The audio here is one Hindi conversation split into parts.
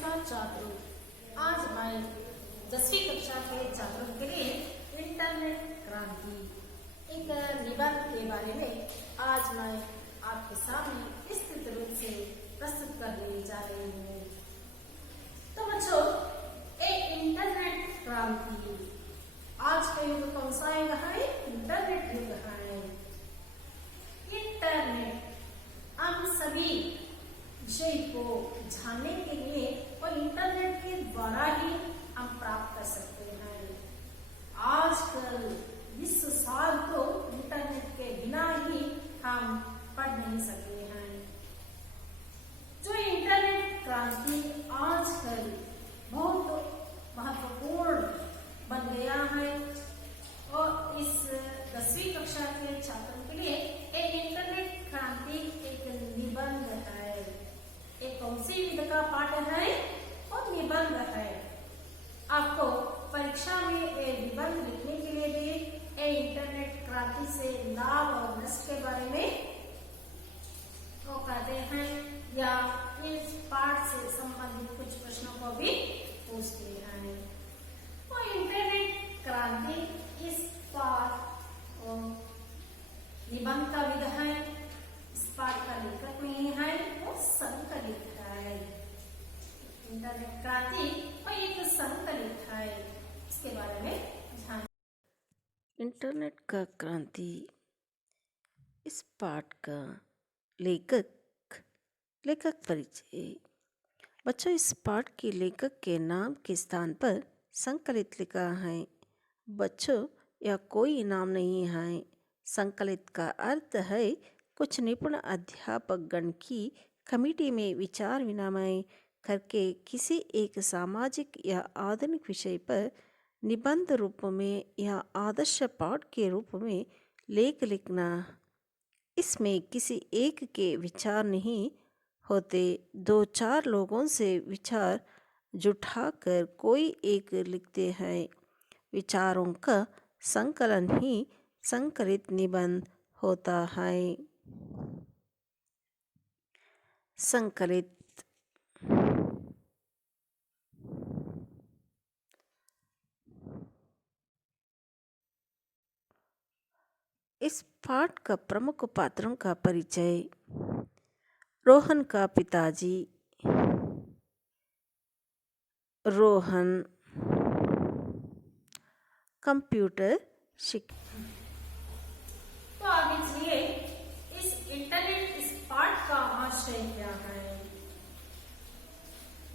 नमस्कार छात्रों, आज मैं 10वीं कक्षा के छात्रों के लिए इंटरनेट क्रांति एक निबंध के बारे में आज मैं आपके सामने विस्तृत रूप से प्रस्तुत करने जा रही हूँ। तो बच्चों, एक इंटरनेट क्रांति, आज का युग कौन सा युग है? इंटरनेट युग है। इंटरनेट हम सभी विषय को जानने के लिए और इंटरनेट के द्वारा ही हम प्राप्त कर सकते हैं। आजकल इस साल तो इंटरनेट के बिना ही हम पढ़ नहीं सकते हैं। जो इंटरनेट क्रांति आजकल बहुत महत्वपूर्ण बन गया है और इस 10वीं कक्षा के छात्रों के लिए एक इंटरनेट क्रांति एक निबंध है। एक कौन सी विधा का पाठ है? और निबंध है। आपको परीक्षा में एक निबंध लिखने के लिए भी इंटरनेट क्रांति से लाभ और नष्ट के बारे में वो कहते हैं या इस पाठ से संबंधित कुछ प्रश्नों को भी पूछते हैं। और इंटरनेट क्रांति इस पाठ निबंध का विधा है। इस पाठ का लेखक नहीं है, वो संकलित है। इंटरनेट क्रांति और एक संकलित है, इसके बारे में जान। इंटरनेट का क्रांति, इस पाठ का लेखक परिचय। बच्चों, इस पाठ के लेखक के नाम के स्थान पर संकलित लिखा है। बच्चों, यह कोई नाम नहीं है। संकलित का अर्थ है कुछ निपुण अध्यापक गण की कमेटी में विचार विनिमय करके किसी एक सामाजिक या आधुनिक विषय पर निबंध रूप में या आदर्श पाठ के रूप में लेख लिखना। इसमें किसी एक के विचार नहीं होते, 2-4 लोगों से विचार जुटाकर कोई एक लिखते हैं। विचारों का संकलन ही संकलित निबंध होता है। संकलित इस पाठ का प्रमुख पात्रों का परिचय। रोहन का पिताजी। रोहन कंप्यूटर शिक्षक। तो आगे चलिए, इस इंटरनेट इस पाठ का आशय क्या है?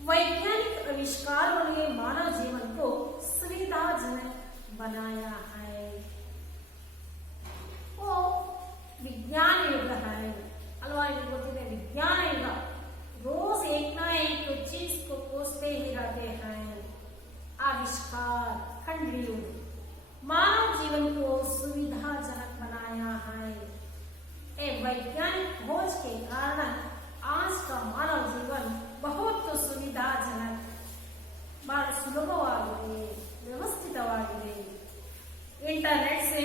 वैज्ञानिक आविष्कारों ने मानव जीवन को सुविधाजनक बनाया है। वो विज्ञान युग है, अलवा विज्ञान युग। रोज एक ना एक चीज को खोजते ही रहते हैं। आविष्कार खंड युग मानव जीवन को सुविधाजनक बनाया है। वैज्ञानिक खोज के कारण आज का मानव जीवन बहुत सुविधाजनक, बड़ा सुलभवाಗಿದೆ, व्यवस्थितवाಗಿದೆ। इंटरनेट से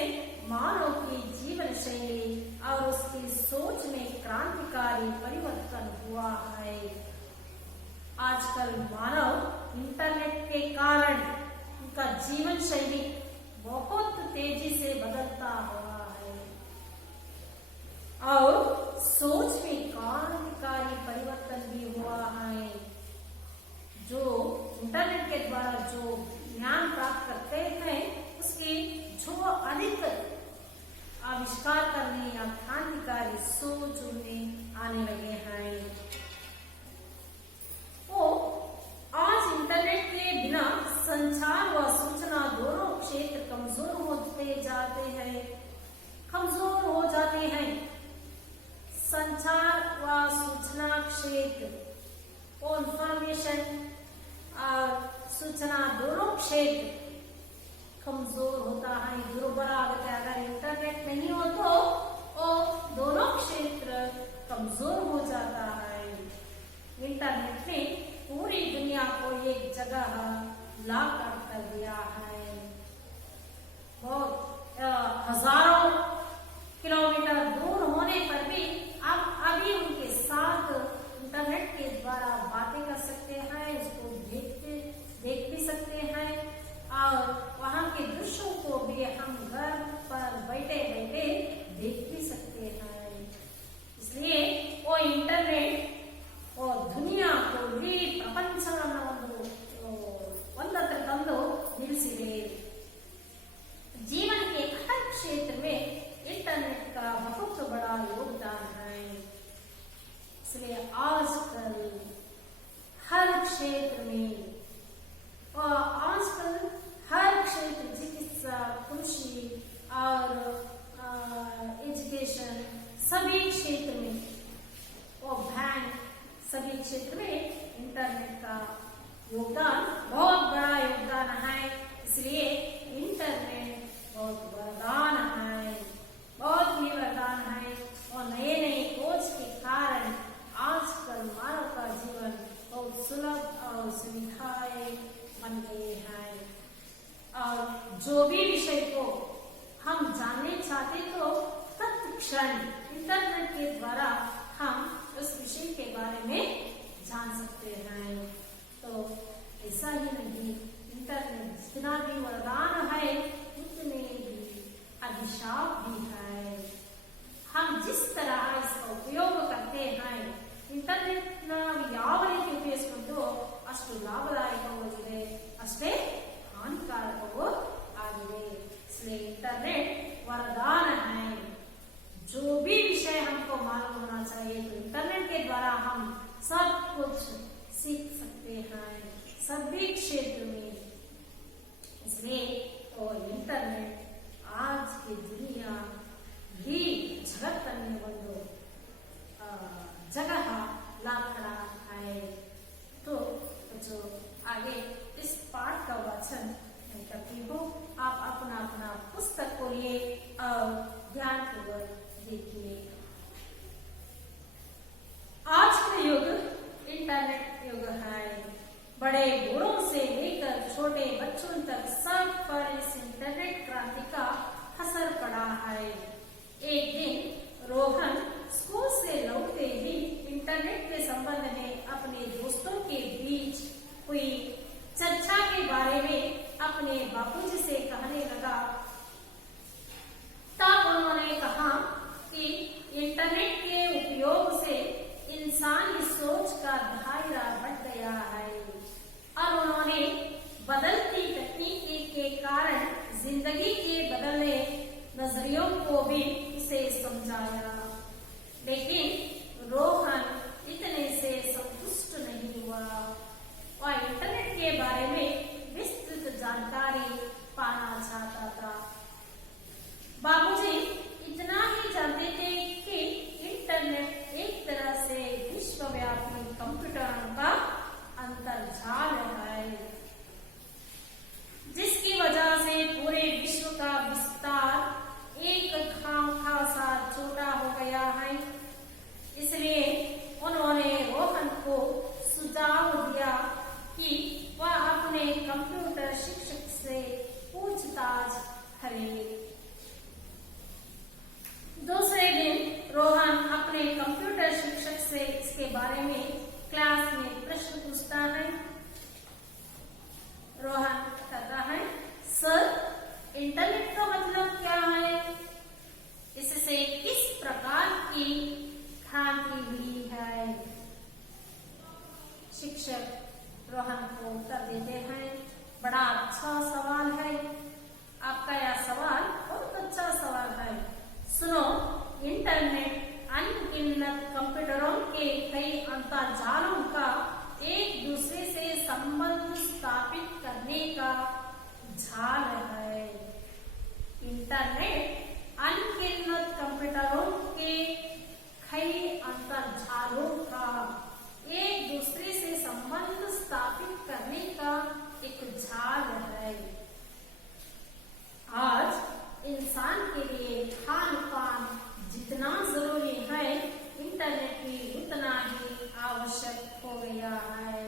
मानव की जीवन शैली और उसकी सोच में क्रांतिकारी परिवर्तन हुआ है। आजकल मानव इंटरनेट के कारण उनका जीवन शैली बहुत तेजी से बदलता हुआ है और सोच में क्रांतिकारी परिवर्तन भी हुआ है। जो इंटरनेट के द्वारा जो ज्ञान प्राप्त करते हैं, उसकी जो अधिक आविष्कार करने या क्रांतिकारी सोच उनमें आने लगे हैं। वो आज इंटरनेट के बिना संचार व सूचना दोनों क्षेत्र कमजोर हो जाते हैं। संचार व सूचना क्षेत्र और इंफॉर्मेशन और सूचना दोनों क्षेत्र कमजोर होता है, दुर्बल आगे। अगर इंटरनेट नहीं हो तो दोनों क्षेत्र कमजोर हो जाता है। इंटरनेट ने पूरी दुनिया को एक जगह ला कर दिया है। बहुत हजारों किलोमीटर दूर होने पर भी आप अभी उनके साथ इंटरनेट के द्वारा बातें कर सकते हैं, उसको क्षेत्र में, और आजकल हर क्षेत्र, चिकित्सा, कृषि और एजुकेशन, सभी क्षेत्र में, और बैंक, सभी क्षेत्र में इंटरनेट का योगदान, बहुत बड़ा योगदान है। इसलिए इंटरनेट बहुत वरदान है, बहुत ही वरदान है। और नए नए खोज के कारण आजकल मानव का जीवन बहुत सुलभ और सुविधाएं बन गए हैं। और जो भी विषय को हम जानने चाहते तो तत्क्षण इंटरनेट के द्वारा हम उस विषय के बारे में जान सकते हैं। तो ऐसा ही नहीं, इंटरनेट जितना भी वरदान है उतने ही अभिशाप भी है। हम जिस तरह इसका उपयोग करते हैं, इंटरनेಟ್ ಯಾವ ರೀತಿ ಉಪಯೋಗಿಸಿಕೊಂಡು ಅಷ್ಟು ಲಾಭದಾಯಕವಾಗಿದೆ, ಅಷ್ಟೇ हानिकारक आगे। इसलिए इंटरनेट वरदान है। जो भी विषय हमको मालूम होना चाहिए तो इंटरनेट के द्वारा हम सब कुछ सीख सकते हैं, सभी क्षेत्र में। इसलिए तो इंटरनेट आज की दुनिया भी जगತ್ತನ್ನೇ ಒಂದು जगह ला खड़ा है। तो जो आगे इस पाठ का वाचन मैं करती हूँ, आप अपना अपना पुस्तक खोलिए और ध्यान पूर्वक देखिए। आज का युग इंटरनेट युग है। बड़े बूढ़ों से लेकर छोटे बच्चों तक सब पर इस इंटरनेट क्रांति का असर पड़ा है। एक दिन रोहन स्कूल से लौटते ही इंटरनेट के संबंध में अपने दोस्तों के बीच हुई चर्चा के बारे में अपने बापूजी से कहने लगा। तब उन्होंने कहा कि इंटरनेट के उपयोग से इंसान की सोच का दायरा बढ़ गया है, और उन्होंने बदलती तकनीकी के कारण जिंदगी के बदलने नजरियों को भी उसे समझाया। लेकिन रोहन इतने से संतुष्ट नहीं हुआ और इंटरनेट के बारे में विस्तृत जानकारी पाना चाहता था। बाबूजी इतना ही जानते थे कि इंटरनेट एक तरह से विश्वव्यापी कंप्यूटरों का अंतर्जाल है, जिसकी वजह से पूरे विश्व का विस्तार एक खासा छोटा हो गया है। इसलिए उन्होंने रोहन को सुझाव दिया कि वह अपने कंप्यूटर शिक्षक से पूछताछ करे। दूसरे दिन रोहन अपने कंप्यूटर शिक्षक से इसके बारे में क्लास में प्रश्न पूछता है। रोहन कहता है, सर इंटरनेट का मतलब क्या है? इससे किस प्रकार की क्रांति हुई है? शिक्षक रोहन को उत्तर देते हैं, बड़ा अच्छा सवाल है आपका, यह सवाल बहुत अच्छा सवाल है। सुनो, इंटरनेट अनगिनत कंप्यूटरों के कई अंतर्जालों का एक दूसरे से संबंध स्थापित करने का जाल है। इंटरनेट अनगिनत कंप्यूटरों के कई अंतर्जालों का एक दूसरे से संबंध स्थापित करने का एक जाल है। आज इंसान के लिए खान पान जितना जरूरी है, इंटरनेट भी उतना ही आवश्यक हो गया है।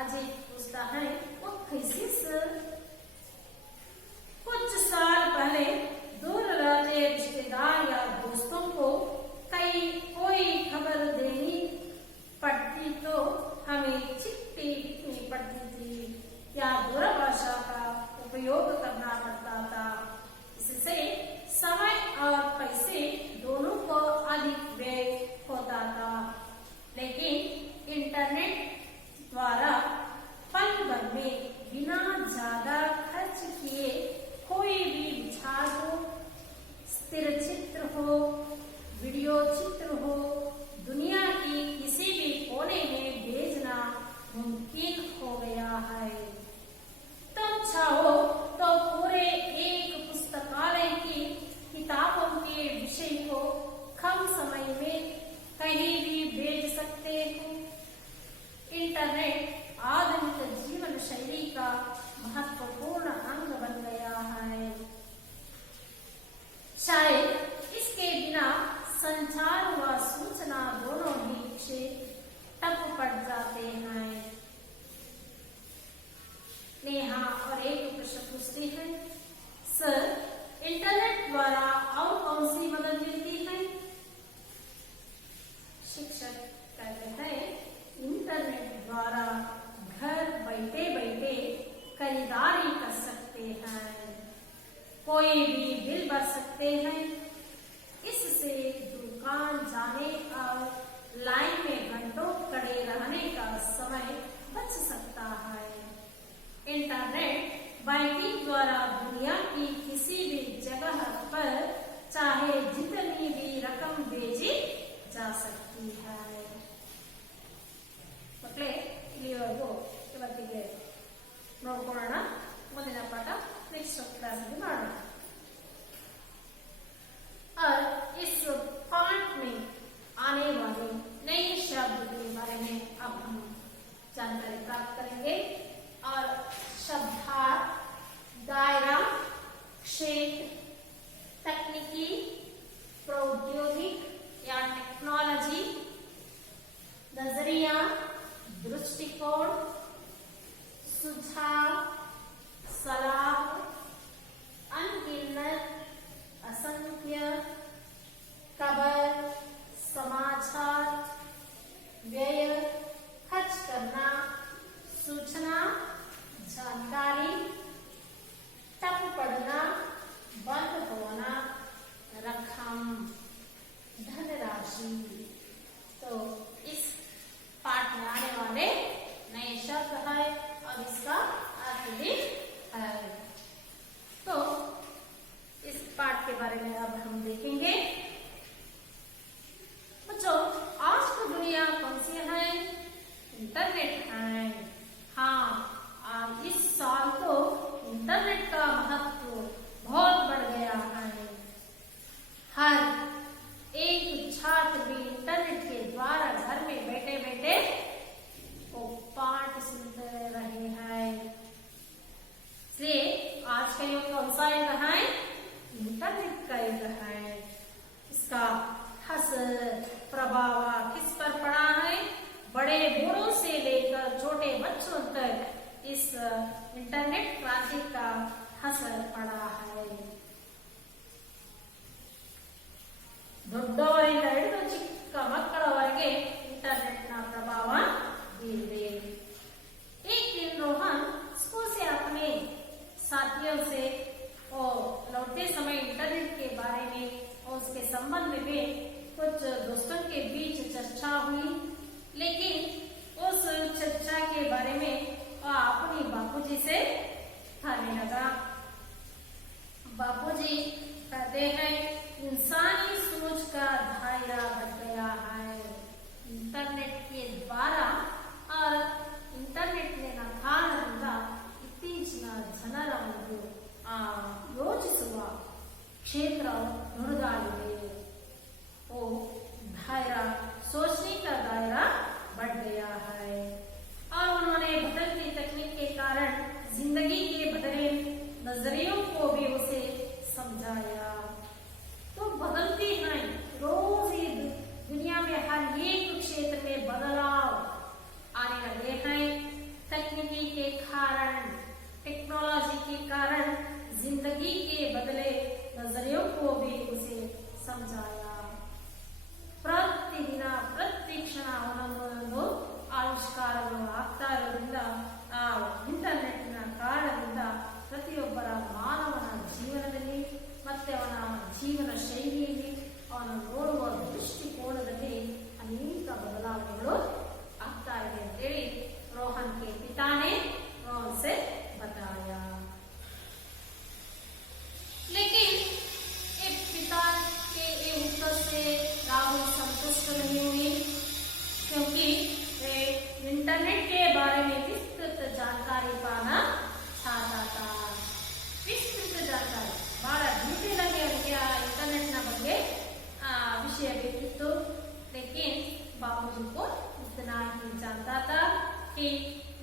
अजीत पूछता है, वो कैसे सर? कुछ साल पहले दूर रहते रिश्तेदार या दोस्तों को कोई खबर देनी पड़ती तो हमें चिट्ठी लिखनी पड़ती थी या दूरभाषा का उपयोग करना पड़ता था। इससे समय और पैसे दोनों को अधिक व्यय होता था। लेकिन इंटरनेट द्वारा पल भर में बिना ज्यादा खर्च किए कोई भी विचार हो, स्थिर चित्र हो, वीडियो चित्र हो, दुनिया की किसी भी कहते हैं इंटरनेट द्वारा घर बैठे बैठे खरीदारी कर सकते हैं, कोई भी बिल भर सकते हैं। इससे दुकान जाने और लाइन में घंटों खड़े रहने का समय बच सकता है। इंटरनेट बैंकिंग द्वारा दुनिया की किसी भी जगह पर चाहे जितनी भी रकम भेजी जा सकती है। ಮಕ್ಕಳೇ ಇಲ್ಲಿವರೆಗೂ ಇವತ್ತಿಗೆ ನೋಡ್ಕೊಳ್ಳೋಣ, ಮುಂದಿನ ಪಾಠ ನೆಕ್ಸ್ಟ್ ಕ್ಲಾಸಲ್ಲಿ ಮಾಡೋಣ। और इस पाठ में आने वाले नए शब्द के बारे में अब हम जानकारी प्राप्त करेंगे और शब्दार्थ, दायरा, क्षेत्र, तकनीकी, प्रौद्योगिक या टेक्नोलॉजी, नजरिया, दृष्टिकोण, सुझाव, सलाह, अनगिनत, असंख्य, खबर, समाचार, व्यय, खर्च करना, सूचना, जानकारी, टप पड़ना, बंद होना, रकम, धनराशि। तो इस पाठ में आने वाले नए शब्द है और इसका अर्थ भी है। तो इस पाठ के बारे में अब हम देखेंगे। बच्चों, आज की दुनिया कौन सी है? इंटरनेट है। हाँ, इस साल तो इंटरनेट का महत्व बहुत बढ़ गया है। हर एक छात्र भी इंटरनेट के द्वारा घर में बैठे बैठे वो पाठ सुन रहे हैं। इसलिए आज का युग कौन सा युग है? इंटरनेट का युग है। इसका प्रभाव किस पर पड़ा है? बड़े बूढ़ों से लेकर छोटे बच्चों तक इस इंटरनेट क्रांति का असर पड़ा है। ದೊಡ್ಡವರಿಂದ ಹಿಡಿದು ಚಿಕ್ಕ ಮಕ್ಕಳವರೆಗೆ ಇಂಟरनेट ना प्रभाव बीते। एक दिन रोहन स्कूल से अपने साथियों से और लौटते समय इंटरनेट के बारे में और उसके संबंध में कुछ दोस्तों के बीच चर्चा हुई, लेकिन उस चर्चा के बारे में वह अपनी बापूजी से कहने लगा। बापूजी कहते हैं, इंसानी सोच का दायरा बढ़ गया है इंटरनेट के द्वारा और इंटरनेट ಕಾರಣದಿಂದ ಇತ್ತೀಚಿನ ಜನರ ಒಂದು ಯೋಚಿಸುವ ಕ್ಷೇತ್ರ ದೊಡ್ಡದಾಗಿದೆ। वो दायरा, सोचने का दायरा बढ़ गया है और उन्होंने बदलती तकनीक के कारण जिंदगी के बदले नजरियों को भी उसे समझाया। तो बदलती हैं रोज ही दुनिया में हर एक क्षेत्र में बदलाव आने लगे हैं। तकनीकी के कारण, टेक्नोलॉजी के कारण जिंदगी के बदले नजरियों को भी उसे समझाया। ಪ್ರತಿದಿನ ಪ್ರತಿ ಕ್ಷಣ ಒಂದೊಂದು ಆವಿಷ್ಕಾರಗಳು ಆಗ್ತಾ ಇರೋದ್ರಿಂದ ಆ ಇಂಟರ್ನೆಟ್ನ ಕಾರಣದಿಂದ ಪ್ರತಿಯೊಬ್ಬರ ಮಾನವನ ಜೀವನದಲ್ಲಿ ಮತ್ತೆ ಅವನ ಜೀವನ ಶೈಲಿಯಲ್ಲಿ ಅವನು ನೋಡುವ ದೃಷ್ಟಿಕೋನದಲ್ಲಿ ಅನೇಕ ಬದಲಾವಣೆಗಳು ಆಗ್ತಾ ಇದೆ ಅಂತೇಳಿ रोहन के पिता ने रोहन से बताया। लेकिन पिता के उत्तर से राहुल संतुष्ट नहीं हुई, क्योंकि वे इंटरनेट के बारे में विस्तृत जानकारी पाना चाहता था। विस्तृत जानकारी बहಳ डीटेल आಗಿ ಅವರಿಗೆ इंटरनेट ನ ಬಗ್ಗೆ विषय ಬೇಕಿತ್ತು। लेकिन बाबूजी को इतना ही जानता था कि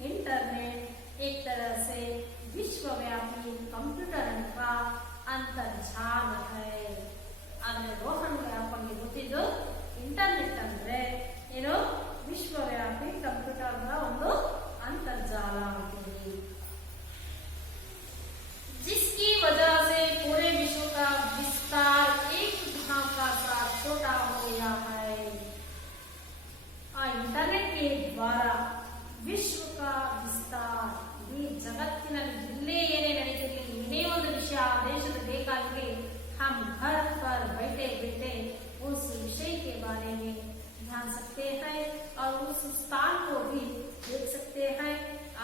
इंटरनेट एक तरह से विश्वव्यापी कंप्यूटर का अंतर्जाल है। ಆದರೆ ರೋಹನ್ಗೆ ಅಪ್ಪನಿಗೆ ಗೊತ್ತಿದ್ದು ಇಂಟರ್ನೆಟ್ ಅಂದ್ರೆ ಏನು, ವಿಶ್ವವ್ಯಾಪಿ ಕಂಪ್ಯೂಟರ್ನ ಒಂದು ಅಂತರ್ಜಾಲ ಅಂತೀವಿ, जिसकी वजह से पूरे विश्व का विस्तार एक धमाका सा छोटा हो गया है। इंटरनेट द्वारा ವಿಶ್ವ ವಿಸ್ತಾರ. ಈ ಜಗತ್ತಿನಲ್ಲಿ ಎಲ್ಲೇ ಏನೇ ನಡೀತಿರಲಿ, ಏನೇ ಒಂದು ವಿಷಯ ದೇಶದ ಬೇಕಾಗಲಿ, हम घर पर बैठे बैठे उस विषय के बारे में जान सकते हैं और उस स्थान को भी देख सकते हैं.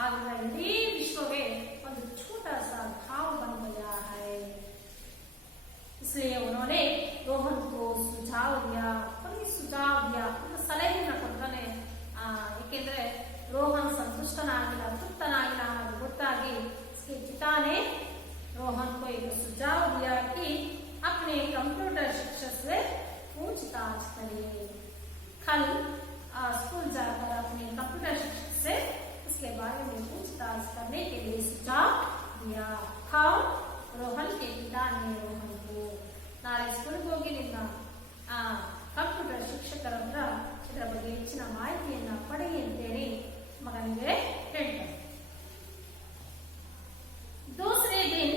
आज इडೀ विश्ववे ಒಂದು छोटा सा घाव बन गया है. इसलिए उन्होंने रोहन को सुझाव दिया, ಸಲಹೆಯನ್ನು ಕೊಡ್ತಾನೆ. ಏಕೆಂದ್ರೆ रोहन संतुष्टनागिಲ್ಲ, तृप्तनागिಲ್ಲ ಅನ್ನೋದು ಗೊತ್ತಾಗಿ इसके पिता ने रोहन को एक सुझाव दिया कि अपने कंप्यूटर शिक्षक से पूछताछ करिए. कल स्कूल जाकर अपने कंप्यूटर शिक्षक से इसके बारे में पूछताछ करने के लिए सुझाव दिया. हाँ, रोहन के पिता ने रोहन को नाಳೆ ಸ್ಕೂಲ್ಗೆ ಹೋಗಿ ನಿನ್ನ ಕಂಪ್ಯೂಟರ್ ಶಿಕ್ಷಕರ ಹತ್ರ ಇದರ ಬಗ್ಗೆ ಹೆಚ್ಚಿನ ಮಾಹಿತಿಯನ್ನ ಪಡೆಯಿ ಅಂತೇಳಿ ಮಗನಿಗೆ ಹೇಳ್ತಾರೆ. दूसरे दिन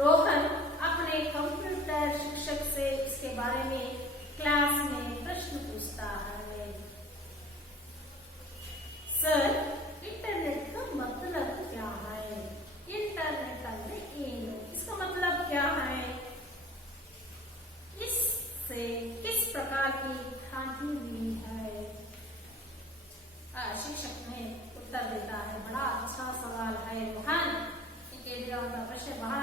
रोहन अपने कंप्यूटर शिक्षक से इसके बारे में क्लास में प्रश्न पूछता है. सर, इंटरनेट का मतलब क्या है? इंटरनेट ಅಂದ್ರೆ ಏನು? इसका मतलब क्या है? इससे किस प्रकार की क्रांति हुई है? शिक्षक ने उत्तर देता है. बड़ा अच्छा सवाल है रोहन. ಕೇಳಿರುವಂತಹ ಪ್ರಶ್ನೆ ಬಹಳ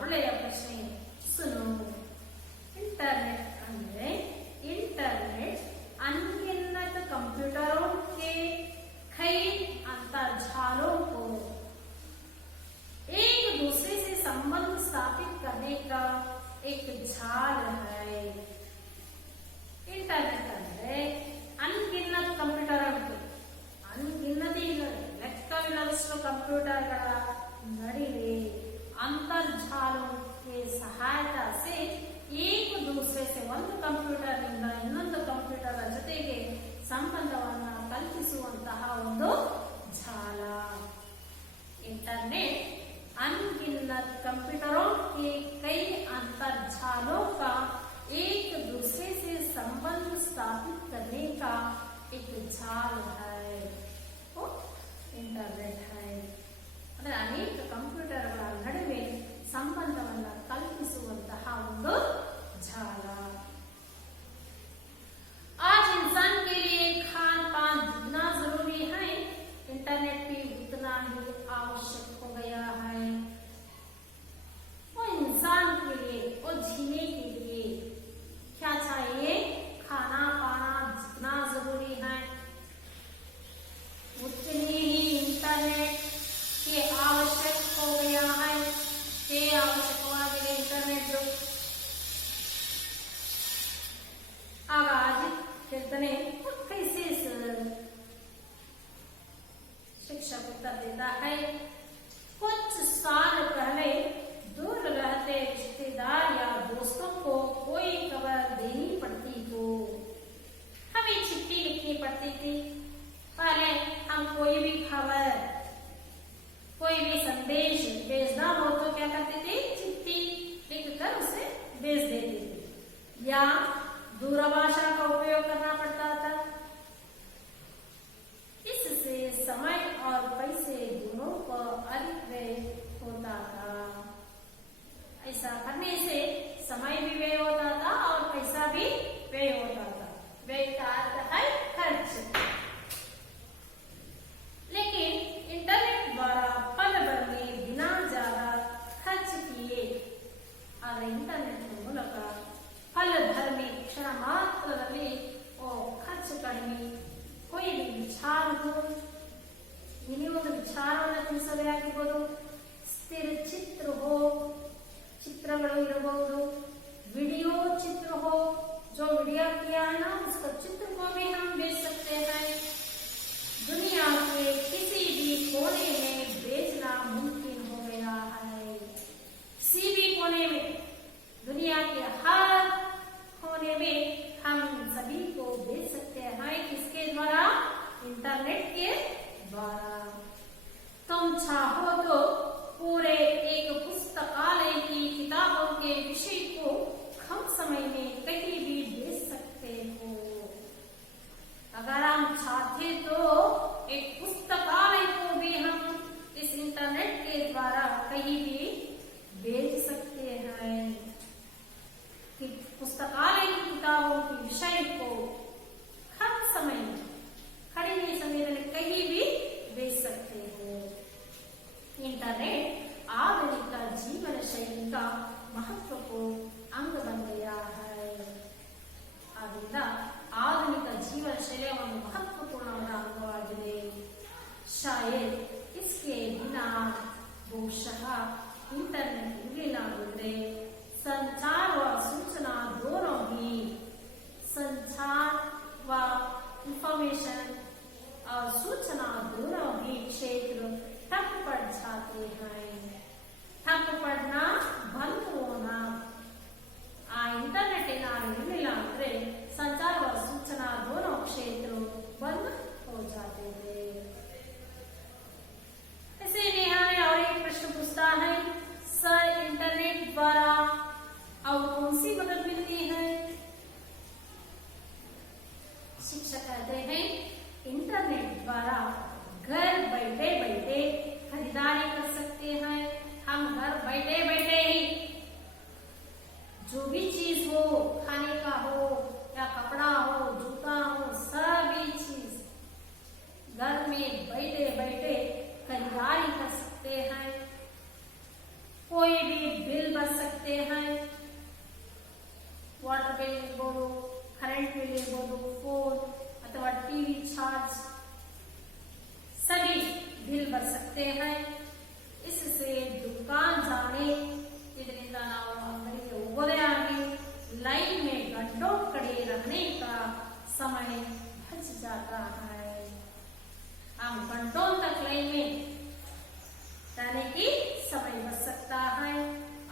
ಒಳ್ಳೆಯ ಪ್ರಶ್ನೆ. ಸುನು. इंटरनेट ಅಂದ್ರೆ इंटरनेट अनगिनत कंप्यूटरों के कई अंतर्जालों को एक दूसरे से संबंध स्थापित करने का एक जाल है. इंटरनेट ಅಂದ್ರೆ अनगिनत कंप्यूटरों के, अनगिनती ಲೆಕ್ಕವಿಲ್ಲದಷ್ಟು ಕಂಪ್ಯೂಟರ್ಗಳ नड़ीवे अंतर्जालों के सहायता से एक दूसरे से ಒಂದು ಕಂಪ್ಯೂಟರ್ ನಿಂದ ಇನ್ನೊಂದು ಕಂಪ್ಯೂಟರ್ ಜೊತೆಗೆ ಸಂಬಂಧವನ್ನ ಕಲ್ಪಿಸುವಂತಹ ಒಂದು ಜಾಲ. इंटरनेट अनगिनत कंप्यूटरों के कई अंतर्जालों का एक दूसरे से संबंध स्थापित करने का एक जाल है. इंटरनेट है ಅಂದ್ರೆ ಅನೇಕ ಕಂಪ್ಯೂಟರ್ಗಳ ನಡುವೆ ಸಂಬಂಧವನ್ನ ಕಲ್ಪಿಸುವಂತಹ ಒಂದು ಜಾಲ. आज इंसान के लिए खान पान जितना जरूरी है, इंटरनेट भी उतना ही आवश्यक हो गया है. वो इंसान के लिए, वो जीने के लिए क्या चाहिए? खाना पाना जितना जरूरी है, उतनी ही इंटरनेट के आवश्यक हो गया है. आवश्यकवाಗಿದೆ ಇಂಟರ್ನೆಟ್. ಆಗ ಅಜಿತ್ ಹೇಳ್ತಾನೆ, कैसे सर? शिक्षक उत्तर देता है, कुछ साल पहले दूर रहते रिश्तेदार या दोस्तों को कोई खबर देनी पड़ती तो हमें चिट्ठी लिखनी पड़ती थी. पहले हम कोई भी खबर, कोई भी संदेश भेजना हो तो क्या करते थे? चिट्ठी लिखकर उसे भेज देते थे या दूरभाषा का उपयोग करना पड़ता था. इससे समय और पैसे दोनों को अधिक व्यय होता था. ऐसा करने से समय भी व्यय होता था और पैसा भी व्यय होता था. व्यय का अर्थ है खर्च. लेकिन इंटरनेट द्वारा पल भर में बिना ज्यादा खर्च किए, ಆದರೆ ಇಂಟರ್ನೆಟ್ ಮೂಲಕ पल भर में क्षण ಮಾತ್ರದಲ್ಲಿ ಖರ್ಚು ಕಡಿಮೆ. कोई भी विचार हो, ಒಂದು ವಿಚಾರವನ್ನು ತಿಳಿಸೋದೇ ಆಗಿರ್ಬೋದು, ಸ್ಥಿರ ಚಿತ್ರ हो, ಚಿತ್ರಗಳು ಇರಬಹುದು, ವಿಡಿयो चित्र हो, जो वीडियो किया है ना उसको चित्र को भी हम भेज सकते हैं. दुनिया के किसी भी कोने में भेजना मुमकिन हो गया है. किसी भी कोने में, दुनिया के हर कोने में हम सभी को भेज सकते हैं. किसके द्वारा? इंटरनेट के द्वारा. तुम चाहो तो पूरे एक पुस्तकालय की किताबों के विषय को कम समय में कहीं भी भेज सकते हो. अगर हम चाहते तो एक पुस्तकालय को भी हम इस इंटरनेट के द्वारा कहीं भी भेज सकते हैं कि पुस्तकालय की किताबों के विषय को हर समय खरीदने समय में कहीं भी भेज सकते हो। इंटरनेट आधुनिक जीवन शैली का महत्वपूर्ण अंग बन गया है। आधुनिक जीवन शैली ಒಂದು ಮಹತ್ವಪೂರ್ಣವಾದ ಅಂಗವಾಗಿದೆ। शायद इसके बिना ಬಹುಶಃ इंटरनेट ಇರಲಿಲ್ಲ ಅಂದ್ರೆ संचार व सूचना दोनों ही संचार व इंफॉर्मेशन और सूचना दोनों ही क्षेत्र ठप पड़ जाते हैं। ठप पड़ना बंद होना इंटरनेट इरलिಲ್ಲ ಅಂದ್ರೆ संचार व सूचना दोनों क्षेत्र बंद हो जाते थे। ऐसे नेहाने और एक प्रश्न पूछता है, सर इंटरनेट द्वारा और कौन सी मदद मिलती है? शिक्षक कहते हैं इंटरनेट द्वारा घर बैठे बैठे खरीदारी कर सकते हैं। हम घर बैठे बैठे ही जो भी चीज हो, खाने का हो या कपड़ा हो, जूता हो, सभी चीज घर में बैठे बैठे खरीदारी कर सकते हैं। कोई भी बिल भर सकते हैं, वाटर बिल ಇರ್ಬೋದು, ಕರೆಂಟ್ ಬಿಲ್ ಇರ್ಬೋದು, फोन अथवा टीवी चार्ज सभी बिल भर सकते हैं। इससे दुकान जाने ಇದರಿಂದ ನಾವು ಅಂಗಡಿಗೆ ಹೋಗೋದೇ ಆಗಲಿ लाइन में घंटों खड़े रहने का समय बच जाता है। हम घंटों तक लाइन में रहने की समय बच सकता है।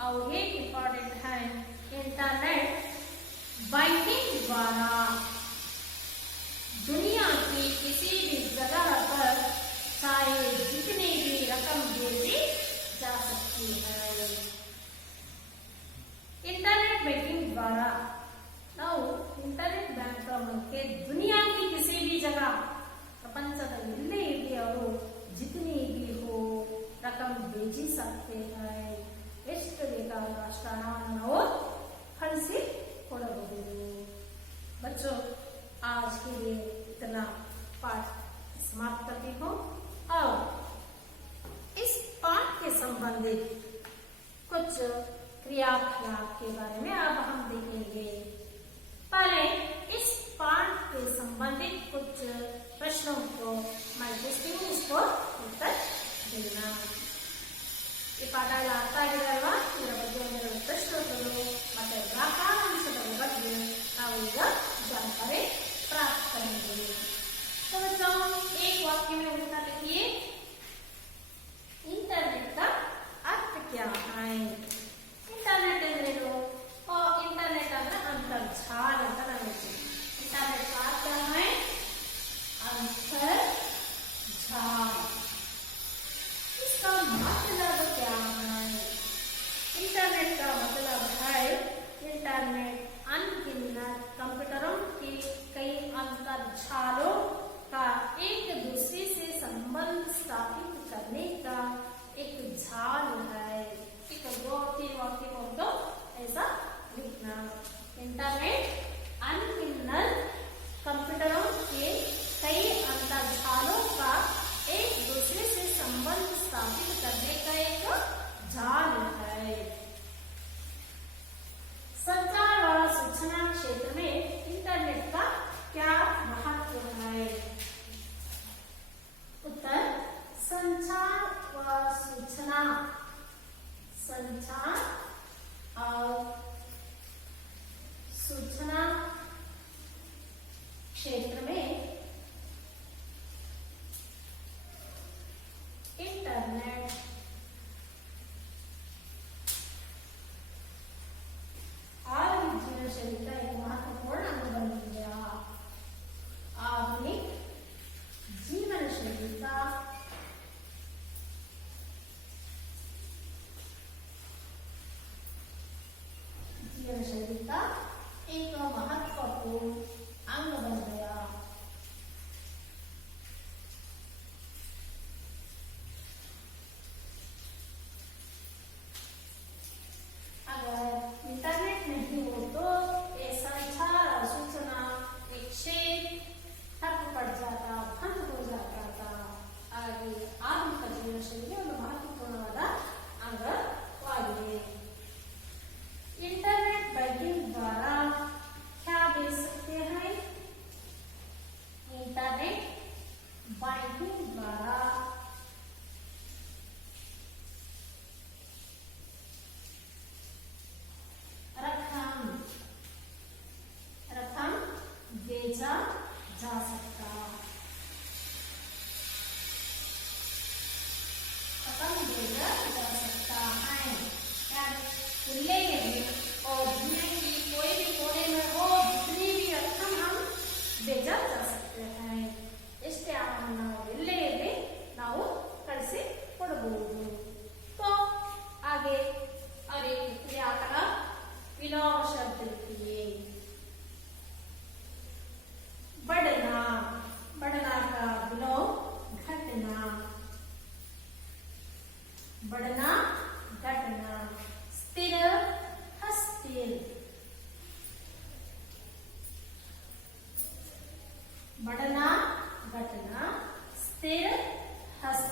और ये इम्पोर्टेंट है, इंटरनेट बैंकिंग द्वारा दुनिया की किसी भी जगह पर चाहे जितनी भी रकम भेजी जा सकती है। इंटरनेट बैंकिंग द्वारा ನಾವು ಇಂಟರ್ನೆಟ್ ಬ್ಯಾಂಕ್ ಮೂಲಕ दुनिया की किसी भी जगह ಪ್ರಪಂಚದ ಎಲ್ಲೇ ಇರಲಿ ಅವರು जितनी भी हो रकम भेजी सकते हैं। ಎಷ್ಟು ಬೇಕಾದ ಅಷ್ಟು ಹಣವನ್ನು ನಾವು ಕಳಿಸಿ ಕೊಡಬಹುದು। बच्चों आज के लिए इतना पाठ समाप्त करती हूँ और इस पाठ के संबंधित कुछ क्रियाकलाप के बारे में अब हम देखेंगे। पहले इस पाठ के संबंधित कुछ प्रश्नों को मैं पूछती हूँ, उसको उत्तर देना। ಈ ಪಾಠ ಎಲ್ಲ ಅರ್ಥ ಆಗಿದೆ ಅಲ್ವಾ? ಇದರ ಬಗ್ಗೆ ಒಂದೆರಡು ಪ್ರಶ್ನೋತ್ತರಗಳು ಮತ್ತೆ ವ್ಯಾಕರಣಾಂಶದ ಬಗ್ಗೆ ನಾವು ಈಗ जानकारी प्राप्त करेंगे। तो बच्चों एक वाक्य में उत्तर लिखिए, इंटरनेट का अर्थ क्या है? इंटरनेट अंद्रेनु? इंटरनेट ಅಂದ್ರೆ ಅಂತರ್ಜಾಲ ಅಂತ ನಾವು ಹೇಳ್ತೀವಿ। इंटरनेट का अर्थ क्या है? अंतर्जाल। इसका मतलब क्या है? इंटरनेट का मतलब है इंटरनेट अनगिनत कंप्यूटरों के कई अंतर्जालों का एक दूसरे से संबंध स्थापित करने का एक जाल है। ठीक है, दो तीन वाक्य हो तो ऐसा लिखना। इंटरनेट अनगिनत कंप्यूटरों के कई अंतर्जालों का एक दूसरे से संबंध स्थापित करने का एक जाल है। संचार व सूचना क्षेत्र में इंटरनेट का क्या महत्व है? उत्तर, संचार व सूचना, संचार और सूचना क्षेत्र में इंटरनेट आधुनिक जीवन शैली का एक महत्वपूर्ण अंग बन गया। आधुनिक जीवन शैली का एक महत्वपूर्ण अंग बन गया।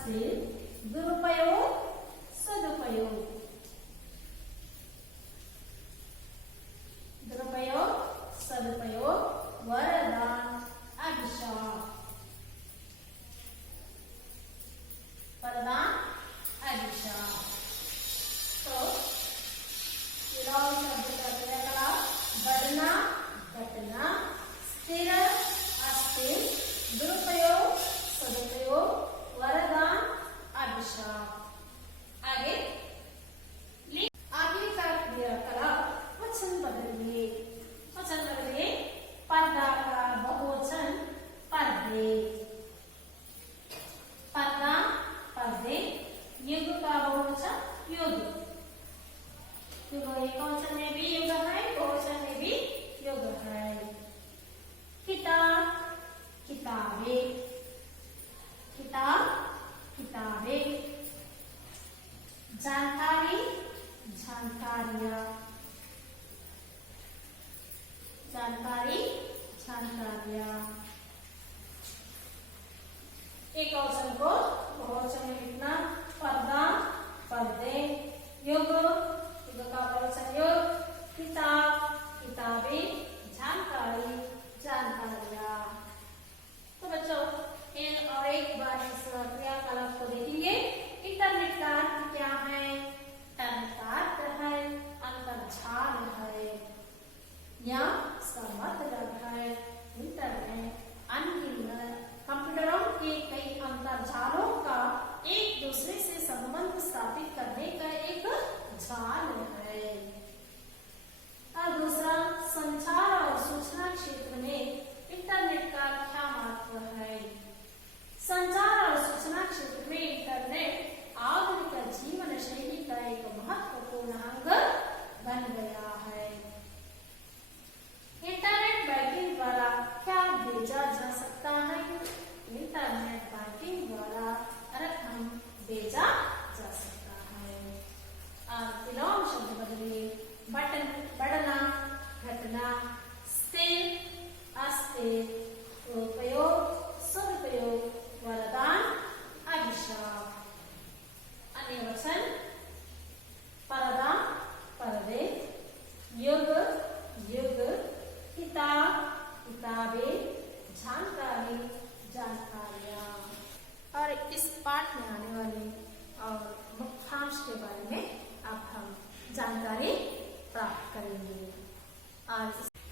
अस्थिर, दुरुपयोग, सदुपयोग। दुरुपयोग, सदुपयोग, वरदान, अभिशाप। वरदान, अभिशाप। तो विलोम शब्द का क्रियाकलाप बढ़ना, घटना, स्थिर, अस्थिर, दुरुपयोग, सदुपयोग, वरदान, अभिशाप। आगे आगे का क्रियाकलाप वचन बदलिए। वचन बदलिए। पर्दा का बहुवचन पर्दे। पर्दा, पर्दे। युग का बहुवचन युग। युग एकवचन में भी युग है, बहुवचन में भी युग है। किताब, किताबें। किताब, किताबें। जानकारी, जानकारियां। जानकारी, जानकारियां। एक अवसर को बहुवचन में लिखना। पर्दा, पर्दे। युग, युग का बहुवचन युग। किताब, किताबें। जानकारी, जानकारियां। तो बच्चों इन और एक बार इस क्रियाकलाप को देखेंगे। इंटरनेट का अर्थ क्या है? इंटरनेट का अर्थ है अंतर्जाल है, या इसका मतलब है इंटरनेट अनगिनत कंप्यूटरों के कई अंतर्जालों का एक दूसरे से संबंध स्थापित करने का एक जाल है। और दूसरा, संचार और सूचना क्षेत्र में इंटरनेट का क्या महत्व है? संचार और सूचना क्षेत्र में इंटरनेट आधुनिक जीवन शैली का एक महत्वपूर्ण अंग बन गया है। इंटरनेट बैंकिंग द्वारा क्या भेजा जा सकता है? इंटरनेट बैंकिंग द्वारा रकम भेजा जा सकता है। और विलोम शब्द बदलिए। बटन, बढ़ना, घटना, स्थिर, अस्थिर, उपयोग, सदुपयोग, वरदान, अभिशाप। अन्य वचन पर्दा, पर्दे। युग, युग। किताब, किताबें। जानकारी, जानकारियां। और इस पाठ में आने वाले और मुख्यांश के बारे में अब हम जानकारी प्राप्त करेंगे।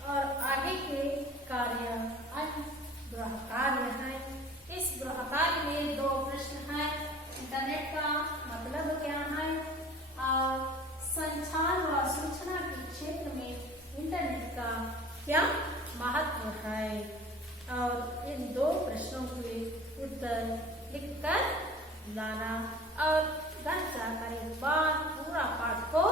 और आगे के कार्य गृह कार्य है। इस गृह कार्य में 2 प्रश्न हैं। इंटरनेट का मतलब क्या है और संचार व सूचना के क्षेत्र में इंटरनेट का क्या महत्व है। और इन 2 प्रश्नों के उत्तर लिखकर लाना और घर जाकर एक बार पूरा पाठ को